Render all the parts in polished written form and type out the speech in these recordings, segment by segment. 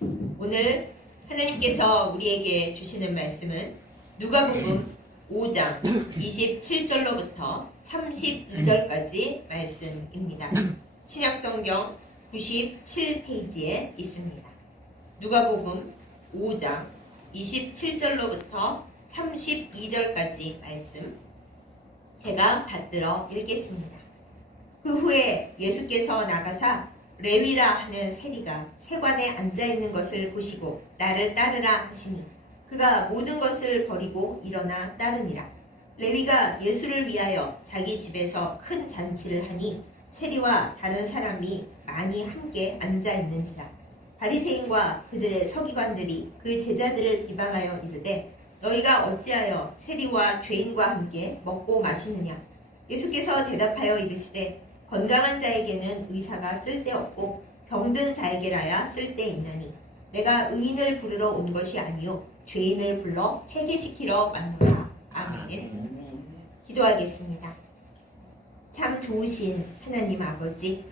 오늘 하나님께서 우리에게 주시는 말씀은 누가복음 5장 27절로부터 32절까지 말씀입니다. 신약성경 97페이지에 있습니다. 누가복음 5장 27절로부터 32절까지 말씀 제가 받들어 읽겠습니다. 그 후에 예수께서 나가사 레위라 하는 세리가 세관에 앉아있는 것을 보시고 나를 따르라 하시니 그가 모든 것을 버리고 일어나 따르니라. 레위가 예수를 위하여 자기 집에서 큰 잔치를 하니 세리와 다른 사람이 많이 함께 앉아있는지라. 바리새인과 그들의 서기관들이 그 제자들을 비방하여 이르되 너희가 어찌하여 세리와 죄인과 함께 먹고 마시느냐. 예수께서 대답하여 이르시되 건강한 자에게는 의사가 쓸데없고 병든 자에게라야 쓸데있나니 내가 의인을 부르러 온 것이 아니요 죄인을 불러 회개시키러 왔노라. 아멘. 기도하겠습니다. 참 좋으신 하나님 아버지,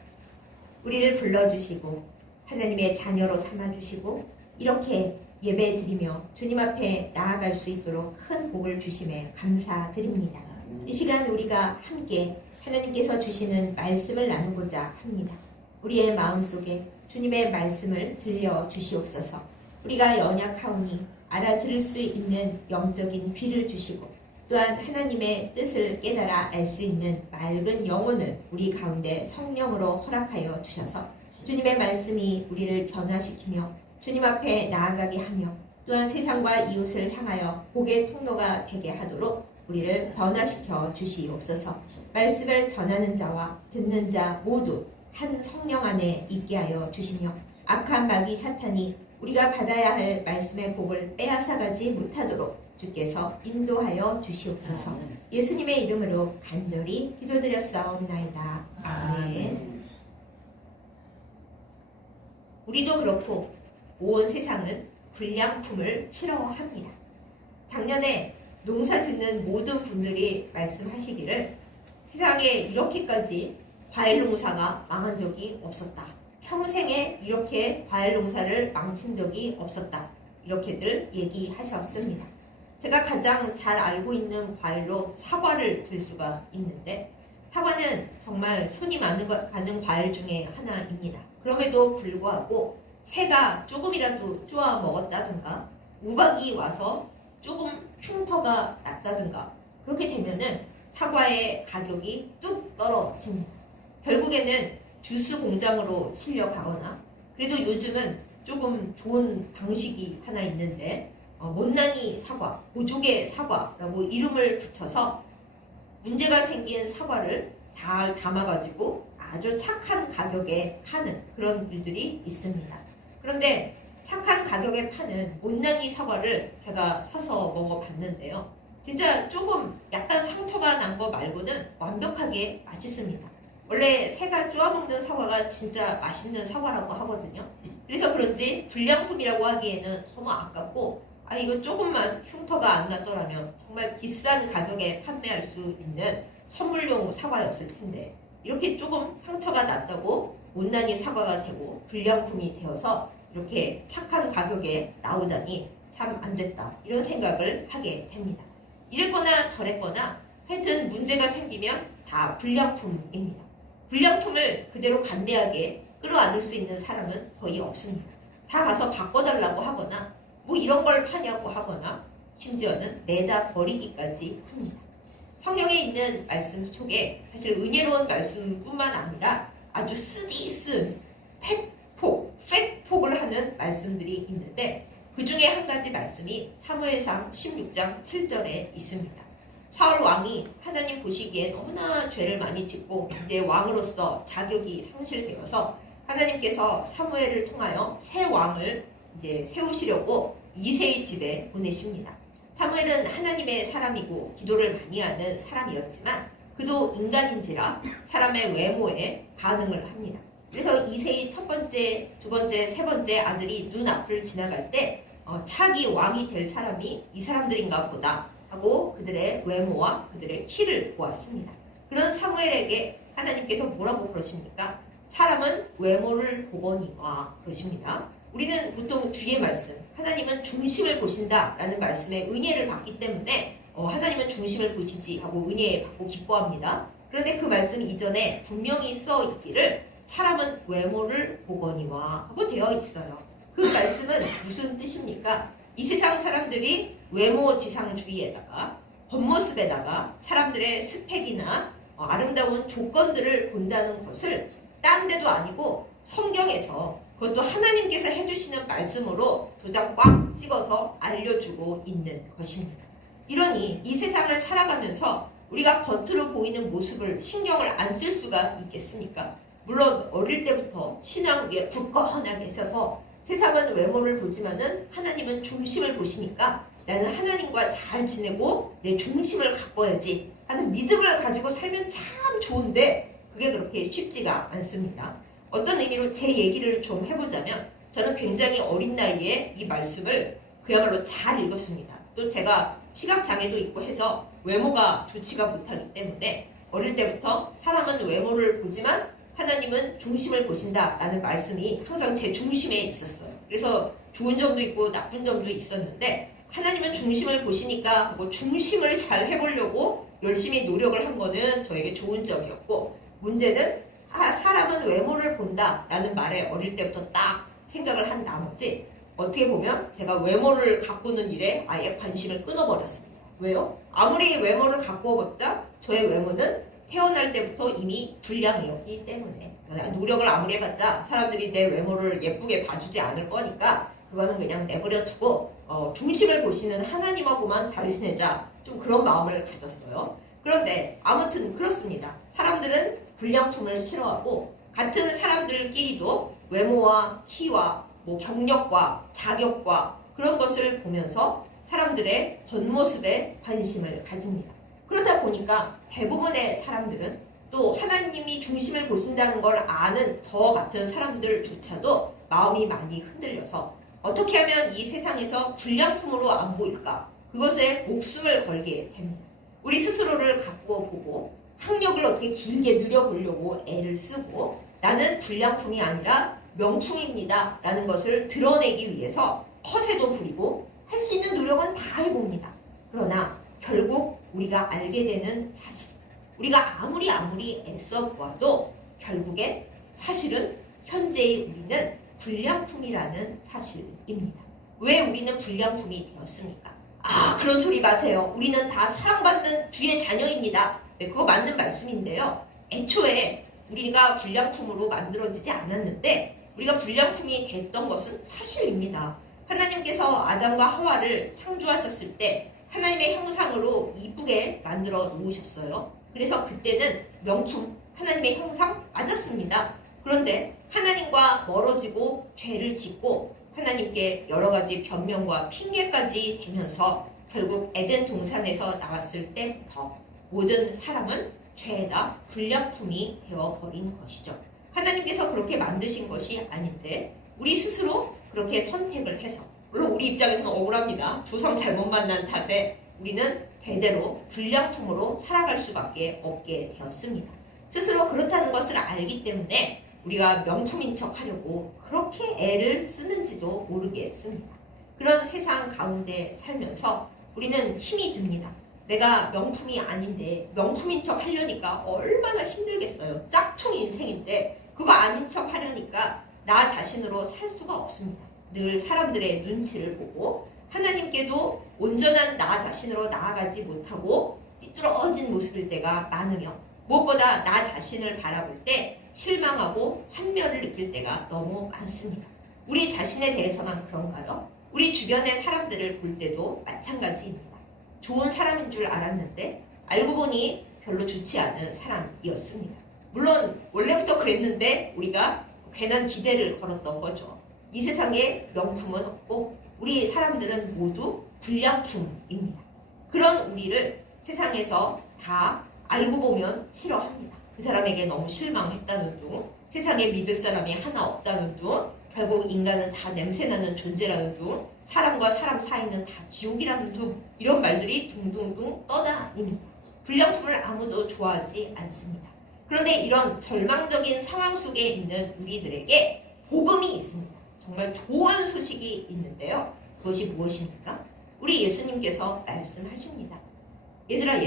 우리를 불러주시고 하나님의 자녀로 삼아주시고 이렇게 예배드리며 주님 앞에 나아갈 수 있도록 큰 복을 주심에 감사드립니다. 이 시간 우리가 함께 하나님께서 주시는 말씀을 나누고자 합니다. 우리의 마음속에 주님의 말씀을 들려주시옵소서. 우리가 연약하오니 알아들을 수 있는 영적인 귀를 주시고 또한 하나님의 뜻을 깨달아 알 수 있는 맑은 영혼을 우리 가운데 성령으로 허락하여 주셔서 주님의 말씀이 우리를 변화시키며 주님 앞에 나아가게 하며 또한 세상과 이웃을 향하여 복의 통로가 되게 하도록 우리를 변화시켜 주시옵소서. 말씀을 전하는 자와 듣는 자 모두 한 성령 안에 있게 하여 주시며 악한 마귀 사탄이 우리가 받아야 할 말씀의 복을 빼앗아가지 못하도록 주께서 인도하여 주시옵소서. 예수님의 이름으로 간절히 기도드렸사옵나이다. 아멘. 우리도 그렇고 온 세상은 불량품을 싫어합니다. 작년에 농사 짓는 모든 분들이 말씀하시기를 세상에 이렇게까지 과일 농사가 망한 적이 없었다. 평생에 이렇게 과일 농사를 망친 적이 없었다. 이렇게들 얘기하셨습니다. 제가 가장 잘 알고 있는 과일로 사과를 들 수가 있는데 사과는 정말 손이 많이 가는 과일 중에 하나입니다. 그럼에도 불구하고 새가 조금이라도 쪼아 먹었다든가 우박이 와서 조금 흉터가 났다든가 그렇게 되면은 사과의 가격이 뚝 떨어집니다. 결국에는 주스 공장으로 실려가거나 그래도 요즘은 조금 좋은 방식이 하나 있는데 못난이 사과, 보조개 사과라고 이름을 붙여서 문제가 생긴 사과를 잘 담아가지고 아주 착한 가격에 파는 그런 일들이 있습니다. 그런데 착한 가격에 파는 못난이 사과를 제가 사서 먹어봤는데요. 진짜 조금 약간 상처가 난 거 말고는 완벽하게 맛있습니다. 원래 새가 쪼아먹는 사과가 진짜 맛있는 사과라고 하거든요. 그래서 그런지 불량품이라고 하기에는 너무 아깝고 이거 조금만 흉터가 안 났더라면 정말 비싼 가격에 판매할 수 있는 선물용 사과였을 텐데 이렇게 조금 상처가 났다고 못난이 사과가 되고 불량품이 되어서 이렇게 착한 가격에 나오다니 참 안 됐다 이런 생각을 하게 됩니다. 이랬거나 저랬거나 하여튼 문제가 생기면 다 불량품입니다. 불량품을 그대로 간대하게 끌어안을 수 있는 사람은 거의 없습니다. 다 가서 바꿔달라고 하거나 뭐 이런 걸 파냐고 하거나 심지어는 내다 버리기까지 합니다. 성경에 있는 말씀 속에 사실 은혜로운 말씀뿐만 아니라 아주 쓰디 쓴 팩폭을 하는 말씀들이 있는데 그 중에 한 가지 말씀이 사무엘상 16장 7절에 있습니다. 사울 왕이 하나님 보시기에 너무나 죄를 많이 짓고 이제 왕으로서 자격이 상실되어서 하나님께서 사무엘을 통하여 새 왕을 이제 세우시려고 이새의 집에 보내십니다. 사무엘은 하나님의 사람이고 기도를 많이 하는 사람이었지만 그도 인간인지라 사람의 외모에 반응을 합니다. 그래서 이새의 첫 번째, 두 번째, 세 번째 아들이 눈앞을 지나갈 때 차기 왕이 될 사람이 이 사람들인가 보다 하고 그들의 외모와 그들의 키를 보았습니다. 그런 사무엘에게 하나님께서 뭐라고 그러십니까? 사람은 외모를 보거니와 그러십니다. 우리는 보통 뒤에 말씀, 하나님은 중심을 보신다라는 말씀에 은혜를 받기 때문에 하나님은 중심을 보시지 하고 은혜 받고 기뻐합니다. 그런데 그 말씀 이전에 분명히 써 있기를 사람은 외모를 보거니와 하고 되어 있어요. 그 말씀은 무슨 뜻입니까? 이 세상 사람들이 외모 지상주의에다가 겉모습에다가 사람들의 스펙이나 아름다운 조건들을 본다는 것을 딴 데도 아니고 성경에서 그것도 하나님께서 해주시는 말씀으로 도장 꽉 찍어서 알려주고 있는 것입니다. 이러니 이 세상을 살아가면서 우리가 겉으로 보이는 모습을 신경을 안 쓸 수가 있겠습니까? 물론 어릴 때부터 신앙 위에 굳건하게 있어서 세상은 외모를 보지만은 하나님은 중심을 보시니까 나는 하나님과 잘 지내고 내 중심을 가꿔야지 하는 믿음을 가지고 살면 참 좋은데 그게 그렇게 쉽지가 않습니다. 어떤 의미로 제 얘기를 좀 해보자면 저는 굉장히 어린 나이에 이 말씀을 그야말로 잘 읽었습니다. 또 제가 시각장애도 있고 해서 외모가 좋지가 못하기 때문에 어릴 때부터 사람은 외모를 보지만 하나님은 중심을 보신다라는 말씀이 항상 제 중심에 있었어요. 그래서 좋은 점도 있고 나쁜 점도 있었는데 하나님은 중심을 보시니까 뭐 중심을 잘 해보려고 열심히 노력을 한 거는 저에게 좋은 점이었고 문제는 사람은 외모를 본다라는 말에 어릴 때부터 딱 생각을 한 나머지 어떻게 보면 제가 외모를 가꾸는 일에 아예 관심을 끊어버렸습니다. 왜요? 아무리 외모를 가꾸어봤자 저의 외모는 태어날 때부터 이미 불량이었기 때문에 노력을 아무리 해봤자 사람들이 내 외모를 예쁘게 봐주지 않을 거니까 그거는 그냥 내버려 두고 중심을 보시는 하나님하고만 잘 지내자 좀 그런 마음을 가졌어요. 그런데 아무튼 그렇습니다. 사람들은 불량품을 싫어하고 같은 사람들끼리도 외모와 키와 경력과 자격과 그런 것을 보면서 사람들의 겉모습에 관심을 가집니다. 그러다 보니까 대부분의 사람들은 또 하나님이 중심을 보신다는 걸 아는 저 같은 사람들조차도 마음이 많이 흔들려서 어떻게 하면 이 세상에서 불량품으로 안 보일까? 그것에 목숨을 걸게 됩니다. 우리 스스로를 가꾸어 보고 학력을 어떻게 길게 늘려보려고 애를 쓰고 나는 불량품이 아니라 명품입니다 라는 것을 드러내기 위해서 허세도 부리고 할 수 있는 노력은 다 해봅니다. 그러나 결국 우리가 알게 되는 사실, 우리가 아무리 애써 보아도 결국에 사실은 현재의 우리는 불량품이라는 사실입니다. 왜 우리는 불량품이 되었습니까? 그런 소리 마세요. 우리는 다 사랑받는 주의 자녀입니다. 네, 그거 맞는 말씀인데요. 애초에 우리가 불량품으로 만들어지지 않았는데 우리가 불량품이 됐던 것은 사실입니다. 하나님께서 아담과 하와를 창조하셨을 때 하나님의 형상으로 이쁘게 만들어 놓으셨어요. 그래서 그때는 명품, 하나님의 형상 맞았습니다. 그런데 하나님과 멀어지고 죄를 짓고 하나님께 여러 가지 변명과 핑계까지 대면서 결국 에덴 동산에서 나왔을 때부터 모든 사람은 죄다 불량품이 되어버린 것이죠. 하나님께서 그렇게 만드신 것이 아닌데 우리 스스로 그렇게 선택을 해서 물론 우리 입장에서는 억울합니다. 조상 잘못 만난 탓에 우리는 대대로 불량품으로 살아갈 수밖에 없게 되었습니다. 스스로 그렇다는 것을 알기 때문에 우리가 명품인 척 하려고 그렇게 애를 쓰는지도 모르겠습니다. 그런 세상 가운데 살면서 우리는 힘이 듭니다. 내가 명품이 아닌데 명품인 척 하려니까 얼마나 힘들겠어요. 짝퉁 인생인데 그거 아닌 척 하려니까 나 자신으로 살 수가 없습니다. 늘 사람들의 눈치를 보고 하나님께도 온전한 나 자신으로 나아가지 못하고 삐뚤어진 모습일 때가 많으며 무엇보다 나 자신을 바라볼 때 실망하고 환멸을 느낄 때가 너무 많습니다. 우리 자신에 대해서만 그런가요? 우리 주변의 사람들을 볼 때도 마찬가지입니다. 좋은 사람인 줄 알았는데 알고 보니 별로 좋지 않은 사람이었습니다. 물론 원래부터 그랬는데 우리가 괜한 기대를 걸었던 거죠. 이 세상에 명품은 없고 우리 사람들은 모두 불량품입니다. 그런 우리를 세상에서 다 알고 보면 싫어합니다. 그 사람에게 너무 실망했다는 둥, 세상에 믿을 사람이 하나 없다는 둥, 결국 인간은 다 냄새나는 존재라는 둥, 사람과 사람 사이는 다 지옥이라는 둥, 이런 말들이 둥둥둥 떠다닙니다. 불량품을 아무도 좋아하지 않습니다. 그런데 이런 절망적인 상황 속에 있는 우리들에게 복음이 있습니다. 정말 좋은 소식이 있는데요. 그것이 무엇입니까? 우리 예수님께서 말씀하십니다. 얘들아,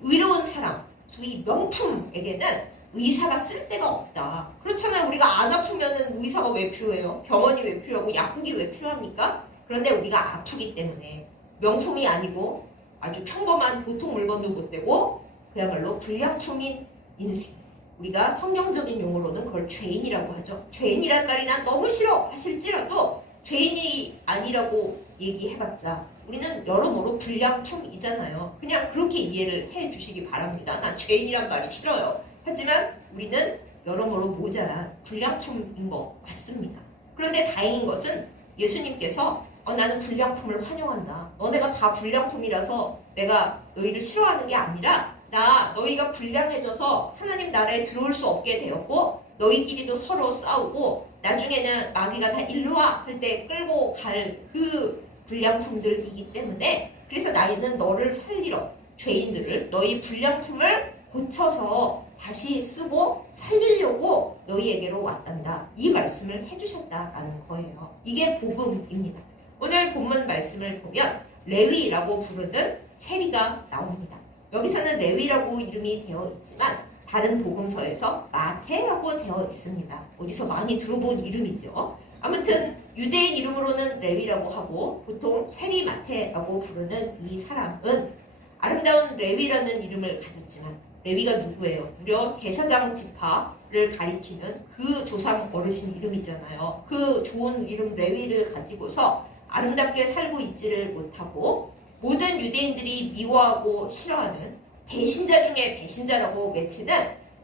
의로운 사람, 소위 명품에게는 의사가 쓸 데가 없다. 그렇잖아요. 우리가 안 아프면은 의사가 왜 필요해요? 병원이 왜 필요하고 약국이 왜 필요합니까? 그런데 우리가 아프기 때문에 명품이 아니고 아주 평범한 보통 물건도 못 되고 그야말로 불량품인 인생. 우리가 성경적인 용어로는 그걸 죄인이라고 하죠. 죄인이란 말이 난 너무 싫어 하실지라도 죄인이 아니라고 얘기해봤자 우리는 여러모로 불량품이잖아요. 그냥 그렇게 이해를 해주시기 바랍니다. 난 죄인이란 말이 싫어요. 하지만 우리는 여러모로 모자란 불량품인 거 맞습니다. 그런데 다행인 것은 예수님께서 나는 불량품을 환영한다. 너네가 다 불량품이라서 내가 너희를 싫어하는 게 아니라 나 너희가 불량해져서 하나님 나라에 들어올 수 없게 되었고 너희끼리도 서로 싸우고 나중에는 마귀가 다 일로 와 할 때 끌고 갈 그 불량품들이기 때문에 그래서 나는 너를 살리러 죄인들을 너희 불량품을 고쳐서 다시 쓰고 살리려고 너희에게로 왔단다. 이 말씀을 해주셨다라는 거예요. 이게 복음입니다. 오늘 본문 말씀을 보면 레위라고 부르는 세리가 나옵니다. 여기서는 레위라고 이름이 되어 있지만 다른 복음서에서 마태라고 되어 있습니다. 어디서 많이 들어본 이름이죠. 아무튼 유대인 이름으로는 레위라고 하고 보통 세리 마태라고 부르는 이 사람은 아름다운 레위라는 이름을 가졌지만 레위가 누구예요? 무려 대사장 지파를 가리키는 그 조상 어르신 이름이잖아요. 그 좋은 이름 레위를 가지고서 아름답게 살고 있지를 못하고 모든 유대인들이 미워하고 싫어하는 배신자 중에 배신자라고 외치는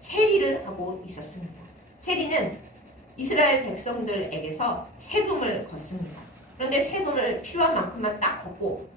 세리를 하고 있었습니다. 세리는 이스라엘 백성들에게서 세금을 걷습니다. 그런데 세금을 필요한 만큼만 딱 걷고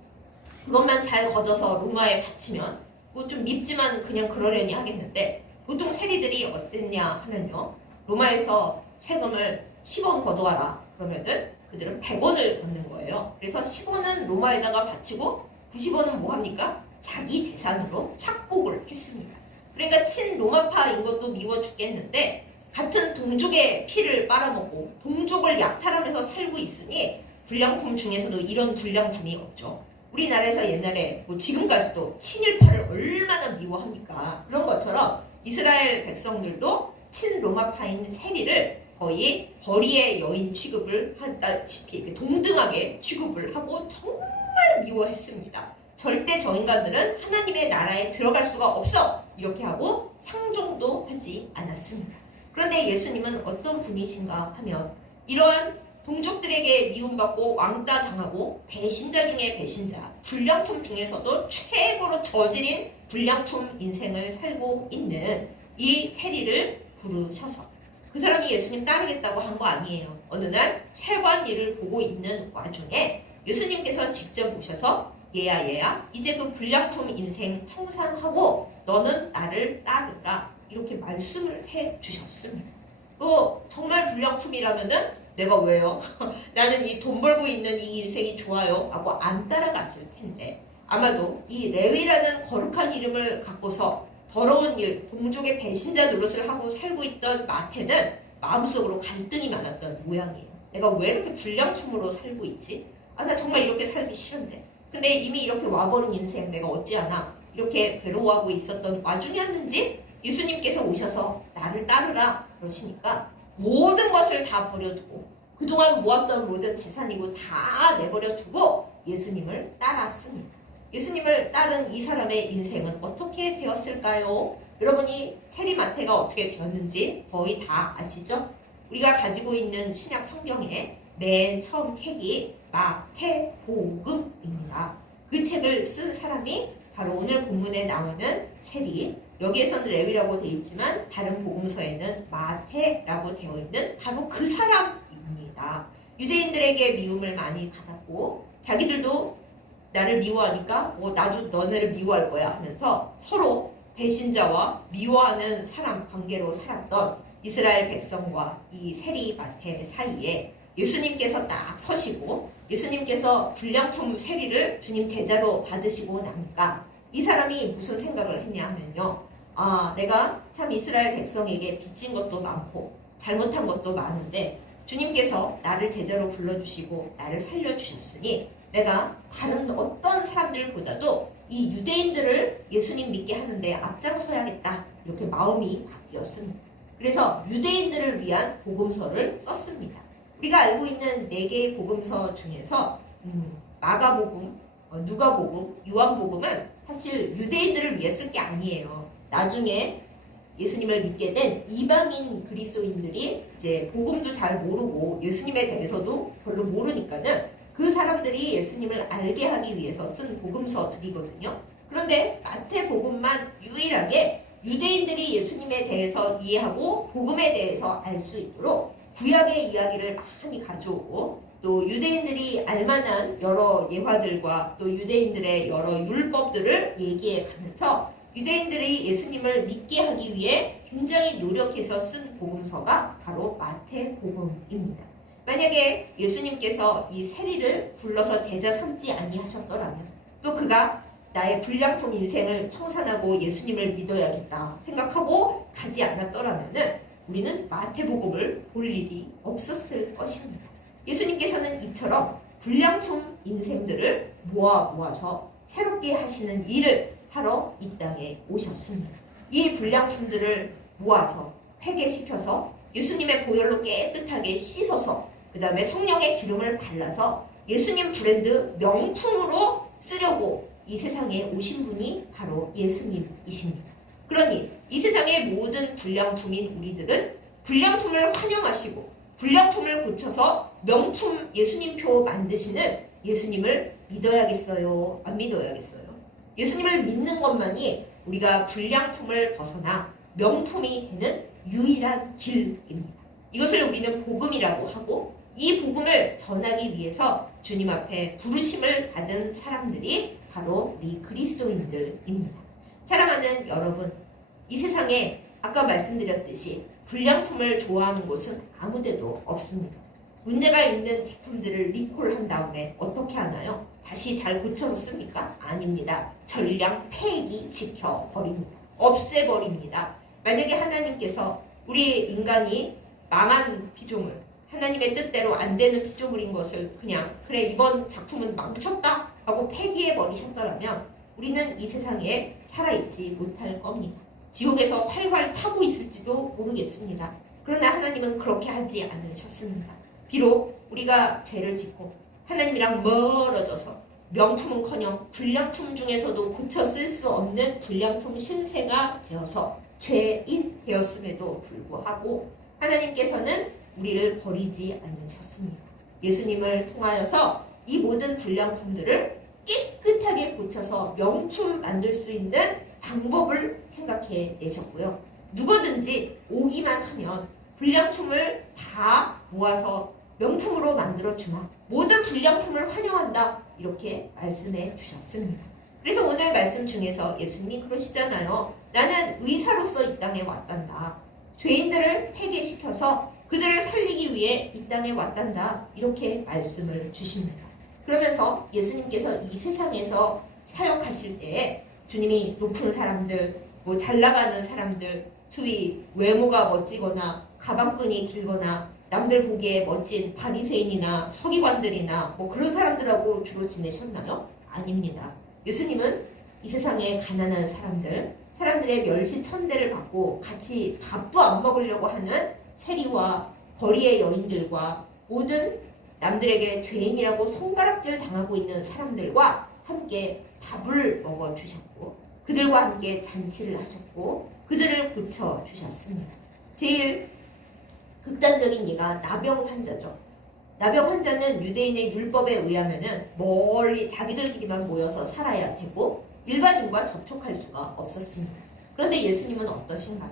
그것만 잘 걷어서 로마에 바치면 뭐 좀 밉지만 그냥 그러려니 하겠는데 보통 세리들이 어땠냐 하면요. 로마에서 세금을 10원 걷어와라 그러면은 그들은 100원을 걷는 거예요. 그래서 10원은 로마에다가 바치고 90원은 뭐 합니까? 자기 재산으로 착복을 했습니다. 그러니까 친로마파인 것도 미워 죽겠는데 같은 동족의 피를 빨아먹고 동족을 약탈하면서 살고 있으니 불량품 중에서도 이런 불량품이 없죠. 우리나라에서 옛날에 뭐 지금까지도 친일파를 얼마나 미워합니까? 그런 것처럼 이스라엘 백성들도 친로마파인 세리를 거의 거리의 여인 취급을 한다시피 이렇게 동등하게 취급을 하고 정말 미워했습니다. 절대 저 인간들은 하나님의 나라에 들어갈 수가 없어! 이렇게 하고 상종도 하지 않았습니다. 그런데 예수님은 어떤 분이신가 하면 이러한 동족들에게 미움받고 왕따 당하고 배신자 중에 배신자, 불량품 중에서도 최고로 저질인 불량품 인생을 살고 있는 이 세리를 부르셔서 그 사람이 예수님 따르겠다고 한 거 아니에요. 어느 날 세관 일을 보고 있는 와중에 예수님께서 직접 오셔서 얘야 이제 그 불량품 인생 청산하고 너는 나를 따르라 이렇게 말씀을 해주셨습니다. 또 정말 불량품이라면은 내가 왜요? 나는 이 돈 벌고 있는 이 인생이 좋아요 하고 안 따라갔을 텐데 아마도 이 레위라는 거룩한 이름을 갖고서 더러운 일, 동족의 배신자 노릇을 하고 살고 있던 마태는 마음속으로 갈등이 많았던 모양이에요. 내가 왜 이렇게 불량품으로 살고 있지? 나 정말 이렇게 살기 싫은데. 근데 이미 이렇게 와버린 인생 내가 어찌하나 이렇게 괴로워하고 있었던 와중이었는지 예수님께서 오셔서 나를 따르라 그러시니까 모든 것을 다 버려두고 그동안 모았던 모든 재산이고 다 내버려두고 예수님을 따랐습니다. 예수님을 따른 이 사람의 인생은 어떻게 되었을까요? 여러분이 세리마태가 어떻게 되었는지 거의 다 아시죠? 우리가 가지고 있는 신약 성경의 맨 처음 책이 마태복음입니다. 그 책을 쓴 사람이 바로 오늘 본문에 나오는 세리, 여기에서는 레위라고 되어 있지만 다른 복음서에는 마태라고 되어 있는 바로 그 사람입니다. 유대인들에게 미움을 많이 받았고 자기들도 나를 미워하니까 나도 너네를 미워할 거야 하면서 서로 배신자와 미워하는 사람 관계로 살았던 이스라엘 백성과 이 세리 마태 사이에 예수님께서 딱 서시고 예수님께서 불량품 세리를 주님 제자로 받으시고 나니까 이 사람이 무슨 생각을 했냐 하면요. 내가 참 이스라엘 백성에게 빚진 것도 많고 잘못한 것도 많은데 주님께서 나를 제자로 불러주시고 나를 살려주셨으니 내가 다른 어떤 사람들보다도 이 유대인들을 예수님 믿게 하는데 앞장서야겠다. 이렇게 마음이 바뀌었습니다. 그래서 유대인들을 위한 복음서를 썼습니다. 우리가 알고 있는 4개의 복음서 중에서 마가복음, 누가복음, 요한복음은 사실 유대인들을 위해 쓴 게 아니에요. 나중에 예수님을 믿게 된 이방인 그리스도인들이 이제 복음도 잘 모르고 예수님에 대해서도 별로 모르니까는 그 사람들이 예수님을 알게 하기 위해서 쓴 복음서들이거든요. 그런데 마태복음만 유일하게 유대인들이 예수님에 대해서 이해하고 복음에 대해서 알 수 있도록 구약의 이야기를 많이 가져오고 또 유대인들이 알만한 여러 예화들과 또 유대인들의 여러 율법들을 얘기해 가면서 유대인들이 예수님을 믿게 하기 위해 굉장히 노력해서 쓴 복음서가 바로 마태복음입니다. 만약에 예수님께서 이 세리를 불러서 제자 삼지 아니하셨더라면 또 그가 나의 불량품 인생을 청산하고 예수님을 믿어야겠다 생각하고 가지 않았더라면 우리는 마태복음을 볼 일이 없었을 것입니다. 예수님께서는 이처럼 불량품 인생들을 모아서 새롭게 하시는 일을 하러 이 땅에 오셨습니다. 이 불량품들을 모아서 회개시켜서 예수님의 보혈로 깨끗하게 씻어서 그 다음에 성령의 기름을 발라서 예수님 브랜드 명품으로 쓰려고 이 세상에 오신 분이 바로 예수님이십니다. 그러니 이 세상의 모든 불량품인 우리들은 불량품을 환영하시고 불량품을 고쳐서 명품 예수님표 만드시는 예수님을 믿어야겠어요? 안 믿어야겠어요? 예수님을 믿는 것만이 우리가 불량품을 벗어나 명품이 되는 유일한 길입니다. 이것을 우리는 복음이라고 하고 이 복음을 전하기 위해서 주님 앞에 부르심을 받은 사람들이 바로 우리 그리스도인들입니다. 사랑하는 여러분, 이 세상에 아까 말씀드렸듯이 불량품을 좋아하는 곳은 아무데도 없습니다. 문제가 있는 제품들을 리콜한 다음에 어떻게 하나요? 다시 잘 고쳐서 씁니까? 아닙니다. 전량 폐기시켜 버립니다. 없애버립니다. 만약에 하나님께서 우리 인간이 망한 피조물, 하나님의 뜻대로 안 되는 피조물인 것을 그냥 그래 이번 작품은 망쳤다 하고 폐기해 버리셨더라면 우리는 이 세상에 살아있지 못할 겁니다. 지옥에서 활활 타고 있을지도 모르겠습니다. 그러나 하나님은 그렇게 하지 않으셨습니다. 비록 우리가 죄를 짓고 하나님이랑 멀어져서 명품은커녕 불량품 중에서도 고쳐 쓸 수 없는 불량품 신세가 되어서 죄인 되었음에도 불구하고 하나님께서는 우리를 버리지 않으셨습니다. 예수님을 통하여서 이 모든 불량품들을 깨끗하게 고쳐서 명품 만들 수 있는 방법을 생각해 내셨고요. 누구든지 오기만 하면 불량품을 다 모아서 명품으로 만들어주마. 모든 불량품을 환영한다. 이렇게 말씀해 주셨습니다. 그래서 오늘 말씀 중에서 예수님이 그러시잖아요. 나는 의사로서 이 땅에 왔단다. 죄인들을 회개시켜서 그들을 살리기 위해 이 땅에 왔단다. 이렇게 말씀을 주십니다. 그러면서 예수님께서 이 세상에서 사역하실 때에 주님이 높은 사람들, 잘나가는 사람들, 소위 외모가 멋지거나 가방끈이 길거나 남들 보기에 멋진 바리새인이나 서기관들이나 그런 사람들하고 주로 지내셨나요? 아닙니다. 예수님은 이 세상에 가난한 사람들의 멸시천대를 받고 같이 밥도 안 먹으려고 하는 세리와 거리의 여인들과 모든 남들에게 죄인이라고 손가락질 당하고 있는 사람들과 함께 밥을 먹어주셨고 그들과 함께 잔치를 하셨고 그들을 고쳐주셨습니다. 제일 극단적인 예가 나병 환자죠. 나병 환자는 유대인의 율법에 의하면은 멀리 자기들끼리만 모여서 살아야 되고 일반인과 접촉할 수가 없었습니다. 그런데 예수님은 어떠신가요?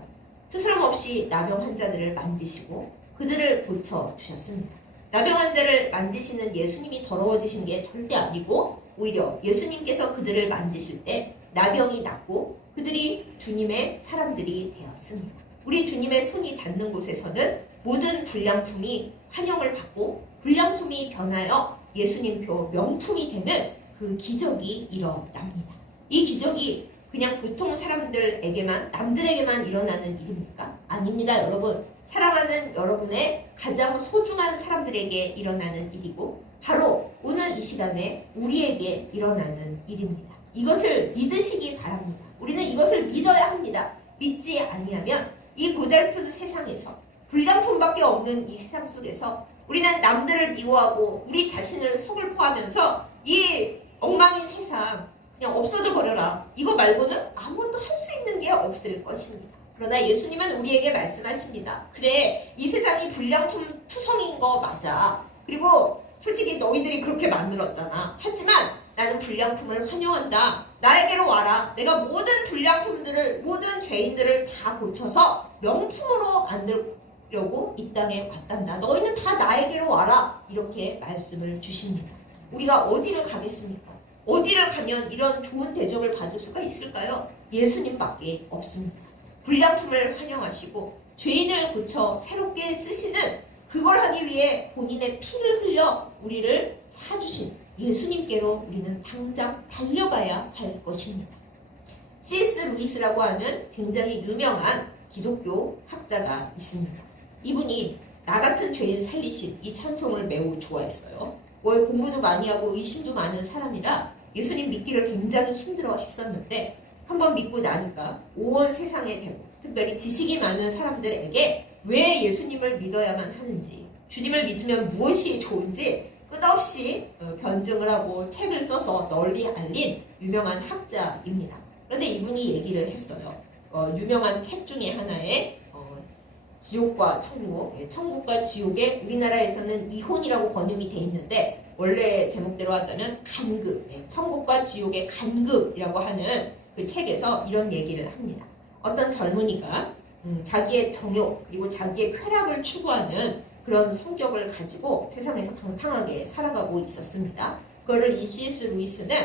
스스럼 없이 나병 환자들을 만지시고 그들을 고쳐주셨습니다. 나병 환자를 만지시는 예수님이 더러워지신 게 절대 아니고 오히려 예수님께서 그들을 만지실 때 나병이 낫고 그들이 주님의 사람들이 되었습니다. 우리 주님의 손이 닿는 곳에서는 모든 불량품이 환영을 받고 불량품이 변하여 예수님표 명품이 되는 그 기적이 일어납니다. 이 기적이 그냥 보통 사람들에게만 남들에게만 일어나는 일입니까? 아닙니다. 여러분. 사랑하는 여러분의 가장 소중한 사람들에게 일어나는 일이고 바로 오늘 이 시간에 우리에게 일어나는 일입니다. 이것을 믿으시기 바랍니다. 우리는 이것을 믿어야 합니다. 믿지 아니하면 이 고달픈 세상에서 불량품밖에 없는 이 세상 속에서 우리는 남들을 미워하고 우리 자신을 서글퍼하면서 이 엉망인 세상 그냥 없어져 버려라. 이거 말고는 아무것도 할 수 있는 게 없을 것입니다. 그러나 예수님은 우리에게 말씀하십니다. 그래, 이 세상이 불량품 투성이인 거 맞아. 그리고 솔직히 너희들이 그렇게 만들었잖아. 하지만 나는 불량품을 환영한다. 나에게로 와라. 내가 모든 불량품들을, 모든 죄인들을 다 고쳐서 명품으로 만들려고 이 땅에 왔단다. 너희는 다 나에게로 와라. 이렇게 말씀을 주십니다. 우리가 어디를 가겠습니까? 어디를 가면 이런 좋은 대접을 받을 수가 있을까요? 예수님밖에 없습니다. 불량품을 환영하시고 죄인을 고쳐 새롭게 쓰시는 그걸 하기 위해 본인의 피를 흘려 우리를 사주신 예수님께로 우리는 당장 달려가야 할 것입니다. C.S. 루이스라고 하는 굉장히 유명한 기독교 학자가 있습니다. 이분이 나 같은 죄인 살리신 이 찬송을 매우 좋아했어요. 공부도 많이 하고 의심도 많은 사람이라 예수님 믿기를 굉장히 힘들어 했었는데 한번 믿고 나니까 온 세상에 대고 특별히 지식이 많은 사람들에게 왜 예수님을 믿어야만 하는지, 주님을 믿으면 무엇이 좋은지 끝없이 변증을 하고 책을 써서 널리 알린 유명한 학자입니다. 그런데 이분이 얘기를 했어요. 유명한 책 중에 하나에 지옥과 천국, 천국과 지옥에 우리나라에서는 이혼이라고 번역이 돼 있는데 원래 제목대로 하자면 간급, 천국과 지옥의 간급이라고 하는 그 책에서 이런 얘기를 합니다. 어떤 젊은이가 자기의 정욕 그리고 자기의 쾌락을 추구하는 그런 성격을 가지고 세상에서 방탕하게 살아가고 있었습니다. 그거를 이 C.S. 루이스는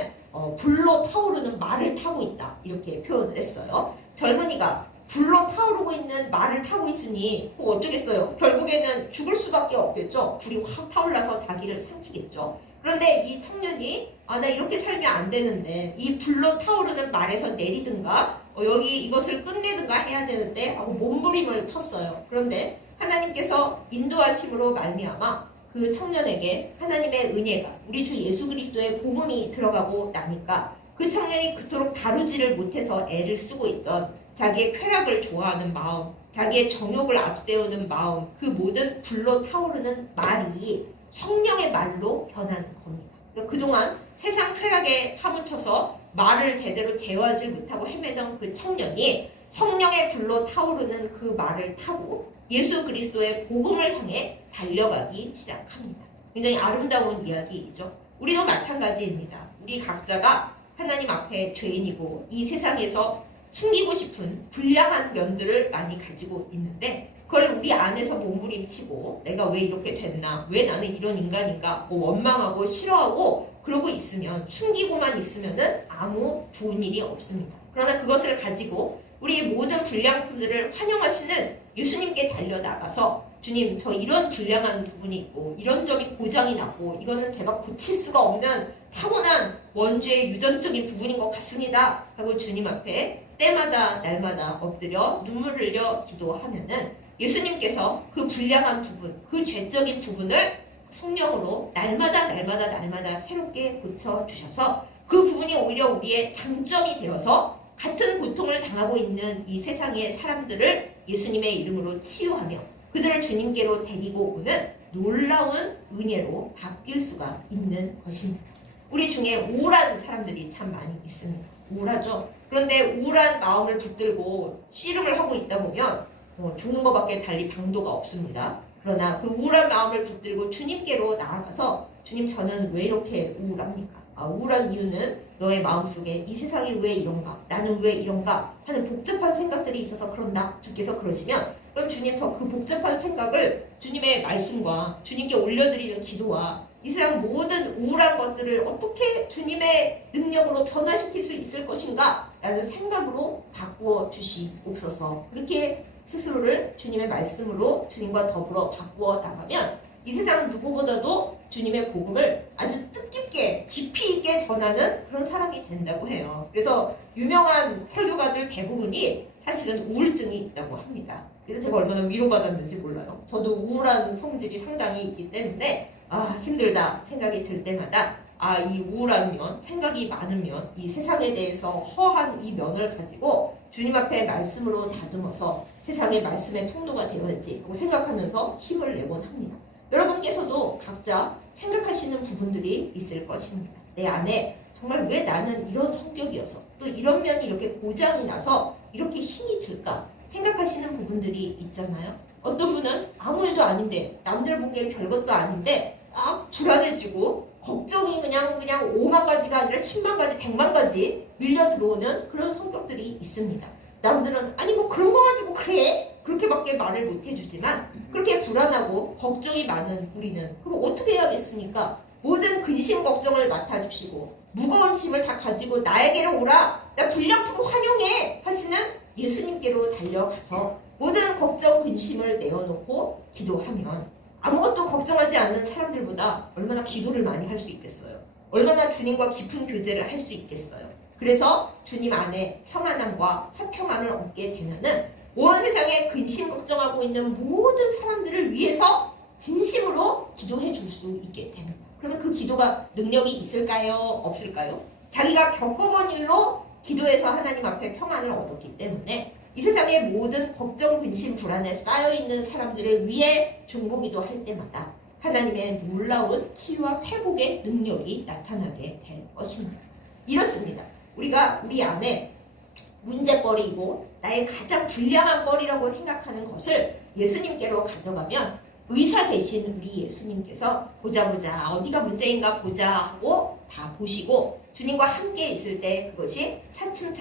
불로 타오르는 말을 타고 있다 이렇게 표현을 했어요. 젊은이가 불로 타오르고 있는 말을 타고 있으니 뭐 어쩌겠어요. 결국에는 죽을 수밖에 없겠죠. 불이 확 타올라서 자기를 삼키겠죠. 그런데 이 청년이 나 이렇게 살면 안 되는데 이 불로 타오르는 말에서 내리든가 여기 이것을 끝내든가 해야 되는데 하고 몸부림을 쳤어요. 그런데 하나님께서 인도하심으로 말미암아 그 청년에게 하나님의 은혜가 우리 주 예수 그리스도의 복음이 들어가고 나니까 그 청년이 그토록 다루지를 못해서 애를 쓰고 있던 자기의 쾌락을 좋아하는 마음, 자기의 정욕을 앞세우는 마음, 그 모든 불로 타오르는 말이 성령의 말로 변하는 겁니다. 그러니까 그동안 세상 쾌락에 파묻혀서 말을 제대로 제어하지 못하고 헤매던 그 청년이 성령의 불로 타오르는 그 말을 타고 예수 그리스도의 복음을 향해 달려가기 시작합니다. 굉장히 아름다운 이야기이죠. 우리도 마찬가지입니다. 우리 각자가 하나님 앞에 죄인이고 이 세상에서 숨기고 싶은 불량한 면들을 많이 가지고 있는데 그걸 우리 안에서 몸부림치고 내가 왜 이렇게 됐나, 왜 나는 이런 인간인가 원망하고 싫어하고 그러고 있으면 숨기고만 있으면은 아무 좋은 일이 없습니다. 그러나 그것을 가지고 우리 모든 불량품들을 환영하시는 예수님께 달려나가서 주님 저 이런 불량한 부분이 있고 이런 점이 고장이 나고 이거는 제가 고칠 수가 없는 타고난 원죄의 유전적인 부분인 것 같습니다 하고 주님 앞에 때마다 날마다 엎드려 눈물을 흘려 기도하면은 예수님께서 그 불량한 부분, 그 죄적인 부분을 성령으로 날마다 새롭게 고쳐주셔서 그 부분이 오히려 우리의 장점이 되어서 같은 고통을 당하고 있는 이 세상의 사람들을 예수님의 이름으로 치유하며 그들을 주님께로 데리고 오는 놀라운 은혜로 바뀔 수가 있는 것입니다. 우리 중에 우울한 사람들이 참 많이 있습니다. 우울하죠? 그런데 우울한 마음을 붙들고 씨름을 하고 있다 보면 죽는 것밖에 달리 방도가 없습니다. 그러나 그 우울한 마음을 붙들고 주님께로 나아가서 주님 저는 왜 이렇게 우울합니까? 우울한 이유는 너의 마음속에 이 세상이 왜 이런가? 나는 왜 이런가? 하는 복잡한 생각들이 있어서 그런다. 주께서 그러시면 그럼 주님 저 그 복잡한 생각을 주님의 말씀과 주님께 올려드리는 기도와 이 세상 모든 우울한 것들을 어떻게 주님의 능력으로 변화시킬 수 있을 것인가? 라는 생각으로 바꾸어 주시옵소서. 그렇게 스스로를 주님의 말씀으로 주님과 더불어 바꾸어 나가면 이 세상 누구보다도 주님의 복음을 아주 뜻깊게 깊이 있게 전하는 그런 사람이 된다고 해요. 그래서 유명한 설교가들 대부분이 사실은 우울증이 있다고 합니다. 그래서 제가 얼마나 위로받았는지 몰라요. 저도 우울한 성질이 상당히 있기 때문에 힘들다 생각이 들 때마다 이 우울한 면, 생각이 많으면 이 세상에 대해서 허한 이 면을 가지고 주님 앞에 말씀으로 다듬어서 세상의 말씀의 통로가 되어야지 하고 생각하면서 힘을 내곤 합니다. 여러분께서도 각자 생각하시는 부분들이 있을 것입니다. 내 안에 정말 왜 나는 이런 성격이어서 또 이런 면이 이렇게 고장이 나서 이렇게 힘이 들까 생각하시는 부분들이 있잖아요. 어떤 분은 아무 일도 아닌데 남들 보기엔 별것도 아닌데 불안해지고 걱정이 그냥 5만 가지가 아니라 10만 가지, 100만 가지 밀려 들어오는 그런 성격들이 있습니다. 남들은 아니 뭐 그런 거 가지고 그래? 그렇게밖에 말을 못 해주지만 그렇게 불안하고 걱정이 많은 우리는 그럼 어떻게 해야겠습니까? 모든 근심 걱정을 맡아주시고 무거운 짐을 다 가지고 나에게로 오라, 나 불량품 환영해 하시는 예수님께로 달려가서 모든 걱정 근심을 내어놓고 기도하면 아무것도 걱정하지 않는 사람들보다 얼마나 기도를 많이 할 수 있겠어요. 얼마나 주님과 깊은 교제를 할 수 있겠어요. 그래서 주님 안에 평안함과 화평함을 얻게 되면은 온 세상에 근심 걱정하고 있는 모든 사람들을 위해서 진심으로 기도해 줄 수 있게 됩니다. 그러면 그 기도가 능력이 있을까요? 없을까요? 자기가 겪어본 일로 기도해서 하나님 앞에 평안을 얻었기 때문에 이 세상의 모든 걱정, 근심, 불안에 쌓여있는 사람들을 위해 중보기도 할 때마다 하나님의 놀라운 치유와 회복의 능력이 나타나게 될 것입니다. 이렇습니다. 우리가 우리 안에 문제거리이고 나의 가장 불량한 거리라고 생각하는 것을 예수님께로 가져가면 의사 대신 우리 예수님께서 보자 어디가 문제인가 보자 하고 다 보시고 주님과 함께 있을 때 그것이 차츰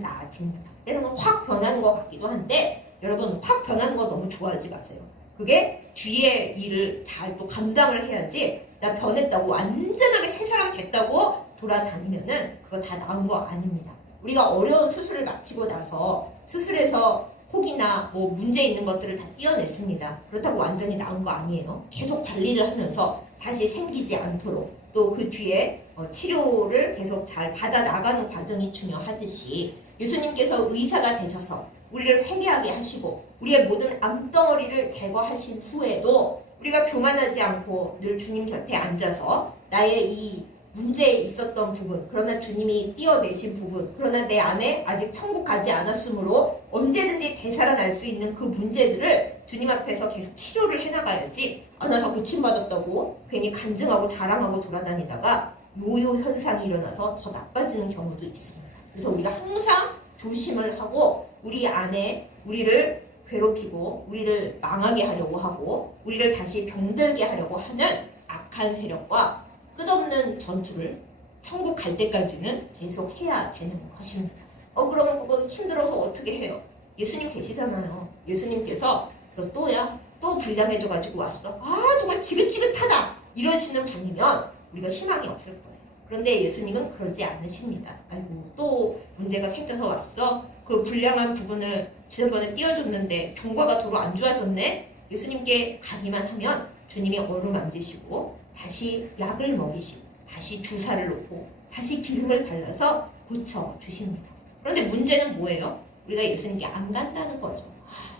나아집니다. 때로는 확 변하는 것 같기도 한데 여러분 확 변하는 거 너무 좋아하지 마세요. 그게 뒤에 일을 잘 또 감당을 해야지 나 변했다고 완전하게 새 사람 됐다고 돌아다니면은 그거 다 나은 거 아닙니다. 우리가 어려운 수술을 마치고 나서 수술에서 혹이나 뭐 문제 있는 것들을 다 떼어냈습니다. 그렇다고 완전히 나은 거 아니에요. 계속 관리를 하면서 다시 생기지 않도록 또 그 뒤에 치료를 계속 잘 받아 나가는 과정이 중요하듯이 예수님께서 의사가 되셔서 우리를 회개하게 하시고 우리의 모든 암덩어리를 제거하신 후에도 우리가 교만하지 않고 늘 주님 곁에 앉아서 나의 이 문제에 있었던 부분, 그러나 주님이 띄어내신 부분, 그러나 내 안에 아직 천국 가지 않았으므로 언제든지 되살아날 수 있는 그 문제들을 주님 앞에서 계속 치료를 해나가야지 나 다 고침받았다고 괜히 간증하고 자랑하고 돌아다니다가 요요 현상이 일어나서 더 나빠지는 경우도 있습니다. 그래서 우리가 항상 조심을 하고 우리 안에 우리를 괴롭히고 우리를 망하게 하려고 하고 우리를 다시 병들게 하려고 하는 악한 세력과 끝없는 전투를 천국 갈 때까지는 계속 해야 되는 것입니다. 그러면 그거 힘들어서 어떻게 해요? 예수님 계시잖아요. 예수님께서 너 또야? 또 불량해져가지고 왔어? 정말 지긋지긋하다! 이러시는 분이면 우리가 희망이 없을 거예요. 그런데 예수님은 그러지 않으십니다. 아이고 또 문제가 생겨서 왔어? 그 불량한 부분을 지난번에 띄워줬는데 경과가 도로 안 좋아졌네? 예수님께 가기만 하면 주님이 어루만지시고 다시 약을 먹이시고 다시 주사를 놓고 다시 기름을 발라서 고쳐주십니다. 그런데 문제는 뭐예요? 우리가 예수님께 안 간다는 거죠.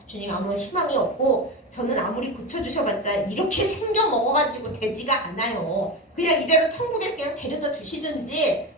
주님 아무런 희망이 없고 저는 아무리 고쳐주셔봤자 이렇게 생겨 먹어가지고 되지가 않아요. 그냥 이대로 천국에 그냥 데려다 주시든지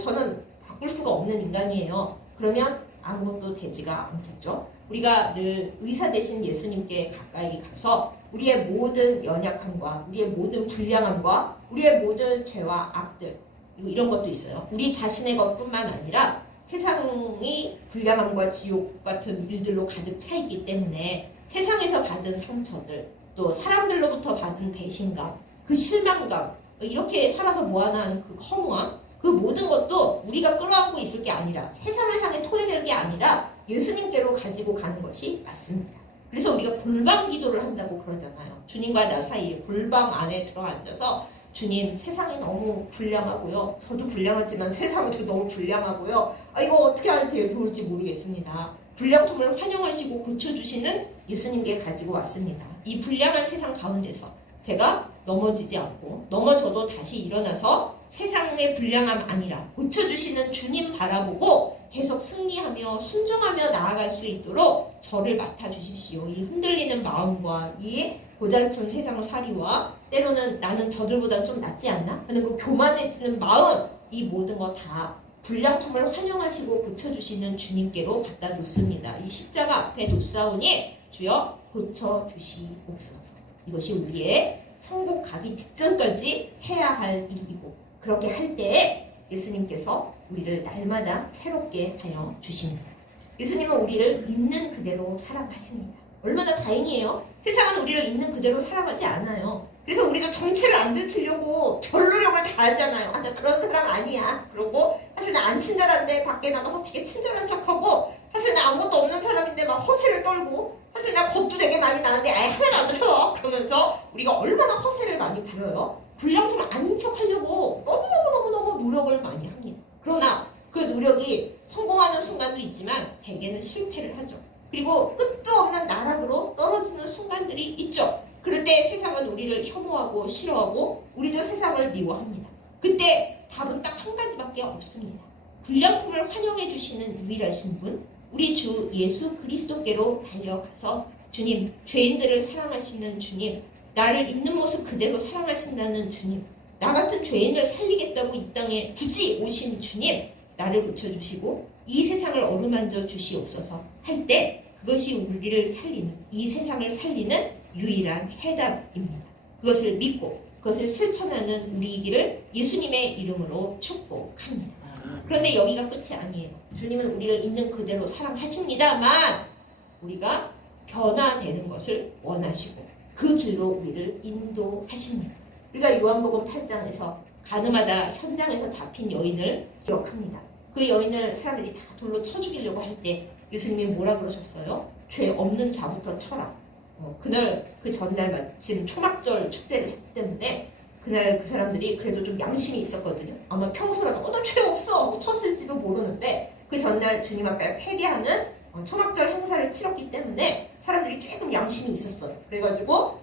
저는 바꿀 수가 없는 인간이에요. 그러면 아무것도 되지가 않겠죠. 우리가 늘 의사 되신 예수님께 가까이 가서 우리의 모든 연약함과 우리의 모든 불량함과 우리의 모든 죄와 악들 그리고 이런 것도 있어요. 우리 자신의 것뿐만 아니라 세상이 불량함과 지옥 같은 일들로 가득 차 있기 때문에 세상에서 받은 상처들 또 사람들로부터 받은 배신감 그 실망감 이렇게 살아서 뭐하나 하는 그 허무함 그 모든 것도 우리가 끌어안고 있을 게 아니라 세상을 향해 토해낼 게 아니라 예수님께로 가지고 가는 것이 맞습니다. 그래서 우리가 골방 기도를 한다고 그러잖아요. 주님과 나 사이에 골방 안에 들어앉아서 주님 세상이 너무 불량하고요. 저도 불량하지만 세상도 너무 불량하고요. 이거 어떻게 하면 좋을지 모르겠습니다. 불량품을 환영하시고 고쳐주시는 예수님께 가지고 왔습니다. 이 불량한 세상 가운데서 제가 넘어지지 않고 넘어져도 다시 일어나서 세상의 불량함 아니라 고쳐주시는 주님 바라보고 계속 승리하며 순종하며 나아갈 수 있도록 저를 맡아주십시오. 이 흔들리는 마음과 이 고달픈 세상 살이와 때로는 나는 저들보다 좀 낫지 않나 하는 그 교만해지는 마음, 이 모든 거 다 불량품을 환영하시고 고쳐주시는 주님께로 갖다 놓습니다. 이 십자가 앞에 놓사오니 주여 고쳐주시옵소서. 이것이 우리의 천국 가기 직전까지 해야 할 일이고, 그렇게 할 때에 예수님께서 우리를 날마다 새롭게 하여 주십니다. 예수님은 우리를 있는 그대로 사랑하십니다. 얼마나 다행이에요. 세상은 우리를 있는 그대로 사랑하지 않아요. 그래서 우리도 정체를 안 들키려고 별노력을 다 하잖아요. 아, 나 그런 사람 아니야. 그러고 사실 나 안 친절한데 밖에 나가서 되게 친절한 척하고, 사실 나 아무것도 없는 사람인데 막 허세를 떨고, 사실 나 겁도 되게 많이 나는데 아예 하나도 안 들어. 그러면서 우리가 얼마나 허세를 많이 부려요. 불량품 아닌 척 하려고 너무너무 노력을 많이 합니다. 그러나 그 노력이 성공하는 순간도 있지만 대개는 실패를 하죠. 그리고 끝도 없는 나락으로 떨어지는 순간들이 있죠. 그럴 때 세상은 우리를 혐오하고 싫어하고 우리도 세상을 미워합니다. 그때 답은 딱 한 가지밖에 없습니다. 불량품을 환영해 주시는 유일하신 분, 우리 주 예수 그리스도께로 달려가서 주님, 죄인들을 사랑하시는 주님, 나를 있는 모습 그대로 사랑하신다는 주님, 나 같은 죄인을 살리겠다고 이 땅에 굳이 오신 주님, 나를 고쳐주시고 이 세상을 어루만져 주시옵소서 할 때, 그것이 우리를 살리는, 이 세상을 살리는 유일한 해답입니다. 그것을 믿고 그것을 실천하는 우리이기를 예수님의 이름으로 축복합니다. 그런데 여기가 끝이 아니에요. 주님은 우리를 있는 그대로 사랑하십니다만 우리가 변화되는 것을 원하시고 그 길로 우리를 인도하십니다. 우리가 요한복음 8장에서 가늠하다 현장에서 잡힌 여인을 기억합니다. 그 여인을 사람들이 다 돌로 쳐 죽이려고 할 때 예수님이 뭐라 그러셨어요? 죄 없는 자부터 쳐라. 그날 그 전날 마침 초막절 축제를 했기 때문에 그날 그 사람들이 그래도 좀 양심이 있었거든요. 아마 평소라도 너 죄 없어 하고 쳤을지도 모르는데 그 전날 주님 앞에 회개하는 초막절 행사를 치렀기 때문에 사람들이 조금 양심이 있었어요. 그래가지고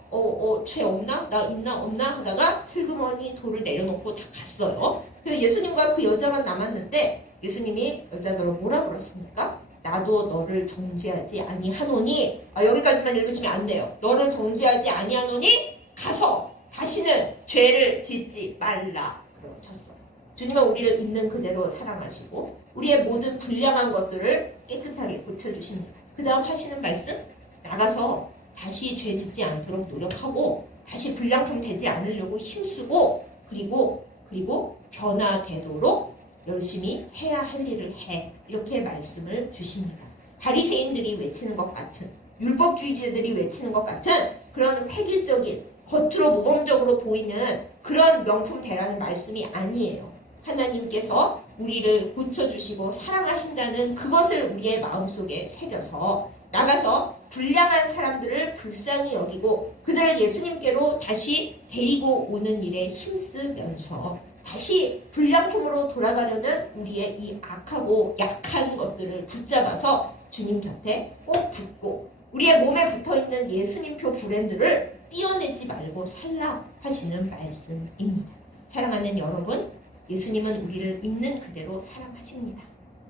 죄 없나? 나 있나? 없나? 하다가 슬그머니 돌을 내려놓고 다 갔어요. 그래서 예수님과 그 여자만 남았는데 예수님이 여자들을 뭐라 그러십니까? 나도 너를 정죄하지 아니하노니, 여기까지만 읽으시면 안 돼요. 너를 정죄하지 아니하노니 가서 다시는 죄를 짓지 말라 그러셨어요. 주님은 우리를 있는 그대로 사랑하시고 우리의 모든 불량한 것들을 깨끗하게 고쳐주십니다. 그 다음 하시는 말씀, 나가서 다시 죄 짓지 않도록 노력하고 다시 불량품 되지 않으려고 힘쓰고 그리고 변화되도록 열심히 해야 할 일을 해. 이렇게 말씀을 주십니다. 바리새인들이 외치는 것 같은, 율법주의자들이 외치는 것 같은 그런 획일적인, 겉으로 모범적으로 보이는 그런 명품 대라는 말씀이 아니에요. 하나님께서 우리를 고쳐주시고 사랑하신다는 그것을 우리의 마음속에 새겨서 나가서 불량한 사람들을 불쌍히 여기고 그들을 예수님께로 다시 데리고 오는 일에 힘쓰면서 다시 불량품으로 돌아가려는 우리의 이 악하고 약한 것들을 붙잡아서 주님 곁에 꼭 붙고 우리의 몸에 붙어있는 예수님표 브랜드를 띄어내지 말고 살라 하시는 말씀입니다. 사랑하는 여러분, 예수님은 우리를 있는 그대로 사랑하십니다.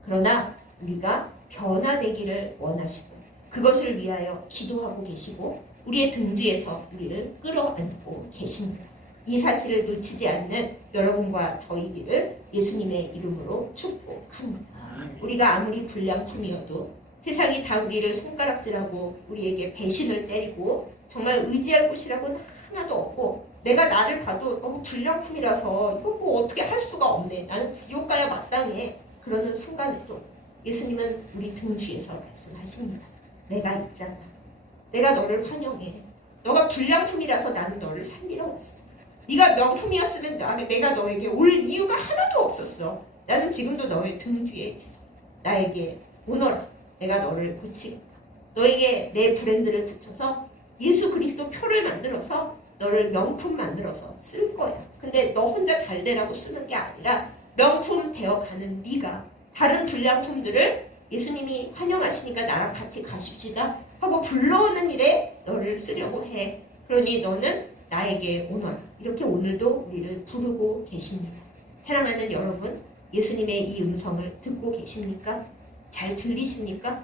그러나 우리가 변화되기를 원하시고 그것을 위하여 기도하고 계시고 우리의 등 뒤에서 우리를 끌어안고 계십니다. 이 사실을 놓치지 않는 여러분과 저희들을 예수님의 이름으로 축복합니다. 우리가 아무리 불량품이어도 세상이 다 우리를 손가락질하고 우리에게 배신을 때리고 정말 의지할 곳이라고는 하나도 없고 내가 나를 봐도 너무 불량품이라서 이거 뭐 어떻게 할 수가 없네. 나는 지옥 가야 마땅해. 그러는 순간에도 예수님은 우리 등 뒤에서 말씀하십니다. 내가 있잖아. 내가 너를 환영해. 너가 불량품이라서 나는 너를 살리러 왔어. 네가 명품이었으면 내가 너에게 올 이유가 하나도 없었어. 나는 지금도 너의 등 뒤에 있어. 나에게 오너라. 내가 너를 고치겠다. 너에게 내 브랜드를 붙여서 예수 그리스도 표를 만들어서 너를 명품 만들어서 쓸 거야. 근데 너 혼자 잘 되라고 쓰는 게 아니라 명품 되어가는 네가 다른 불량품들을 예수님이 환영하시니까 나랑 같이 가십시다 하고 불러오는 일에 너를 쓰려고 해. 그러니 너는 나에게 오너라. 이렇게 오늘도 우리를 부르고 계십니다. 사랑하는 여러분, 예수님의 이 음성을 듣고 계십니까? 잘 들리십니까?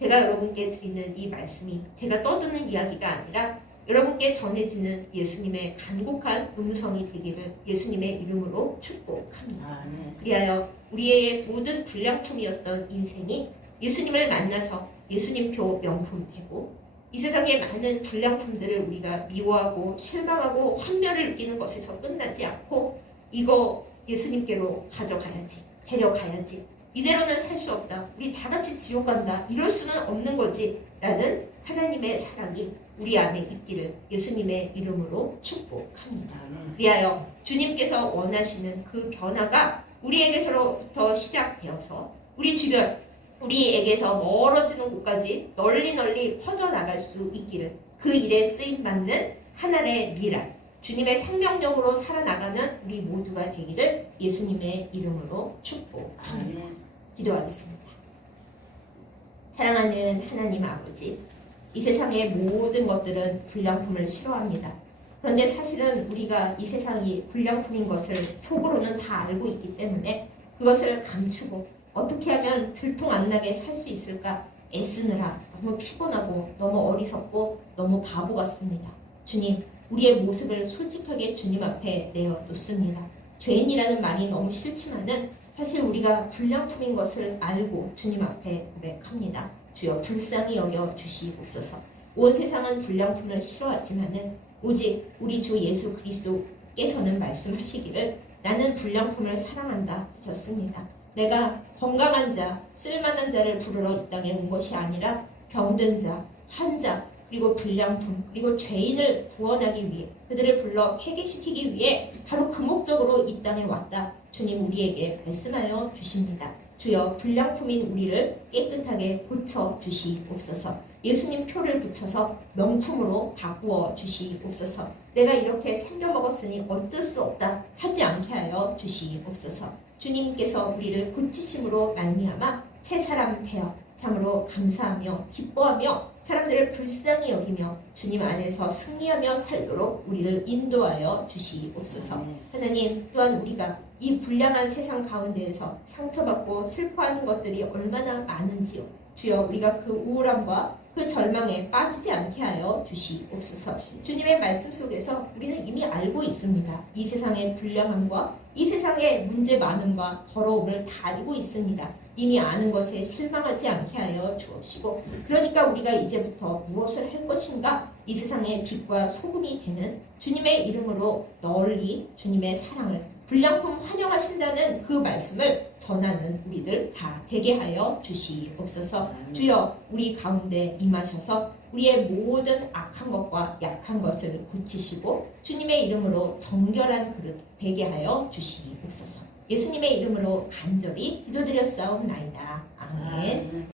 제가 여러분께 드리는 이 말씀이 제가 떠드는 이야기가 아니라 여러분께 전해지는 예수님의 간곡한 음성이 되기를 예수님의 이름으로 축복합니다. 그리하여 우리의 모든 불량품이었던 인생이 예수님을 만나서 예수님표 명품 되고 이 세상의 많은 불량품들을 우리가 미워하고 실망하고 환멸을 느끼는 것에서 끝나지 않고 이거 예수님께로 가져가야지, 데려가야지. 이대로는 살 수 없다. 우리 다 같이 지옥 간다. 이럴 수는 없는 거지. 라는 하나님의 사랑이 우리 안에 있기를 예수님의 이름으로 축복합니다. 그리하여 주님께서 원하시는 그 변화가 우리에게서부터 시작되어서 우리 주변, 우리에게서 멀어지는 곳까지 널리 퍼져나갈 수 있기를 그 일에 쓰임받는 하나의 미랄, 주님의 생명력으로 살아나가는 우리 모두가 되기를 예수님의 이름으로 축복합니다. 기도하겠습니다. 사랑하는 하나님 아버지, 이 세상의 모든 것들은 불량품을 싫어합니다. 그런데 사실은 우리가 이 세상이 불량품인 것을 속으로는 다 알고 있기 때문에 그것을 감추고 어떻게 하면 들통 안 나게 살 수 있을까 애쓰느라 너무 피곤하고 너무 어리석고 너무 바보 같습니다. 주님, 우리의 모습을 솔직하게 주님 앞에 내어놓습니다. 죄인이라는 말이 너무 싫지만은 사실 우리가 불량품인 것을 알고 주님 앞에 고백합니다. 주여 불쌍히 여겨 주시옵소서. 온 세상은 불량품을 싫어하지만은 오직 우리 주 예수 그리스도께서는 말씀하시기를 나는 불량품을 사랑한다 하셨습니다. 내가 건강한 자, 쓸만한 자를 부르러 이 땅에 온 것이 아니라 병든 자, 환자, 그리고 불량품, 그리고 죄인을 구원하기 위해 그들을 불러 회개시키기 위해 바로 그 목적으로 이 땅에 왔다. 주님 우리에게 말씀하여 주십니다. 주여 불량품인 우리를 깨끗하게 고쳐 주시옵소서. 예수님 표를 붙여서 명품으로 바꾸어 주시옵소서. 내가 이렇게 생겨먹었으니 어쩔 수 없다 하지 않게 하여 주시옵소서. 주님께서 우리를 고치심으로 말미암아 새 사람 되어 참으로 감사하며 기뻐하며 사람들을 불쌍히 여기며 주님 안에서 승리하며 살도록 우리를 인도하여 주시옵소서. 하나님, 또한 우리가 이 불량한 세상 가운데에서 상처받고 슬퍼하는 것들이 얼마나 많은지요. 주여, 우리가 그 우울함과 그 절망에 빠지지 않게 하여 주시옵소서. 주님의 말씀 속에서 우리는 이미 알고 있습니다. 이 세상의 불량함과 이 세상의 문제 많음과 더러움을 다 알고 있습니다. 이미 아는 것에 실망하지 않게 하여 주옵시고, 그러니까 우리가 이제부터 무엇을 할 것인가, 이 세상의 빛과 소금이 되는 주님의 이름으로 널리 주님의 사랑을, 불량품 환영하신다는 그 말씀을 전하는 우리들 다 되게 하여 주시옵소서. 주여, 우리 가운데 임하셔서 우리의 모든 악한 것과 약한 것을 고치시고 주님의 이름으로 정결한 그릇 되게 하여 주시옵소서. 예수님의 이름으로 간절히 기도드렸사옵나이다. 아멘.